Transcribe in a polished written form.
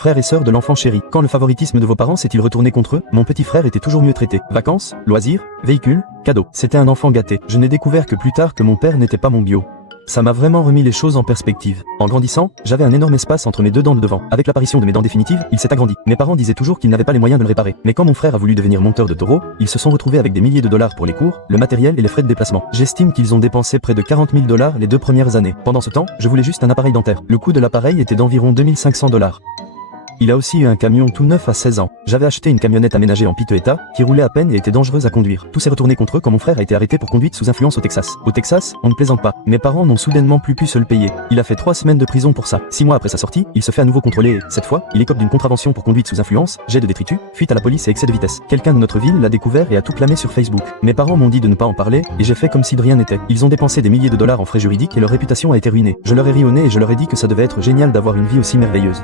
frères et sœurs de l'enfant chéri. Quand le favoritisme de vos parents s'est-il retourné contre eux? Mon petit frère était toujours mieux traité. Vacances, loisirs, véhicules, cadeaux. C'était un enfant gâté. Je n'ai découvert que plus tard que mon père n'était pas mon bio. Ça m'a vraiment remis les choses en perspective. En grandissant, j'avais un énorme espace entre mes deux dents de devant. Avec l'apparition de mes dents définitives, il s'est agrandi. Mes parents disaient toujours qu'ils n'avaient pas les moyens de le réparer. Mais quand mon frère a voulu devenir monteur de taureau, ils se sont retrouvés avec des milliers de dollars pour les cours, le matériel et les frais de déplacement. J'estime qu'ils ont dépensé près de 40 000 dollars les 2 premières années. Pendant ce temps, je voulais juste un appareil dentaire. Le coût de l'appareil était d'environ 2500 dollars. Il a aussi eu un camion tout neuf à 16 ans. J'avais acheté une camionnette aménagée en piteux état, qui roulait à peine et était dangereuse à conduire. Tout s'est retourné contre eux quand mon frère a été arrêté pour conduite sous influence au Texas. Au Texas, on ne plaisante pas. Mes parents n'ont soudainement plus pu se le payer. Il a fait 3 semaines de prison pour ça. 6 mois après sa sortie, il se fait à nouveau contrôler et, cette fois, il écope d'une contravention pour conduite sous influence, jet de détritus, fuite à la police et excès de vitesse. Quelqu'un de notre ville l'a découvert et a tout clamé sur Facebook. Mes parents m'ont dit de ne pas en parler, et j'ai fait comme si de rien n'était. Ils ont dépensé des milliers de dollars en frais juridiques et leur réputation a été ruinée. Je leur ai ri au nez et je leur ai dit que ça devait être génial d'avoir une vie aussi merveilleuse.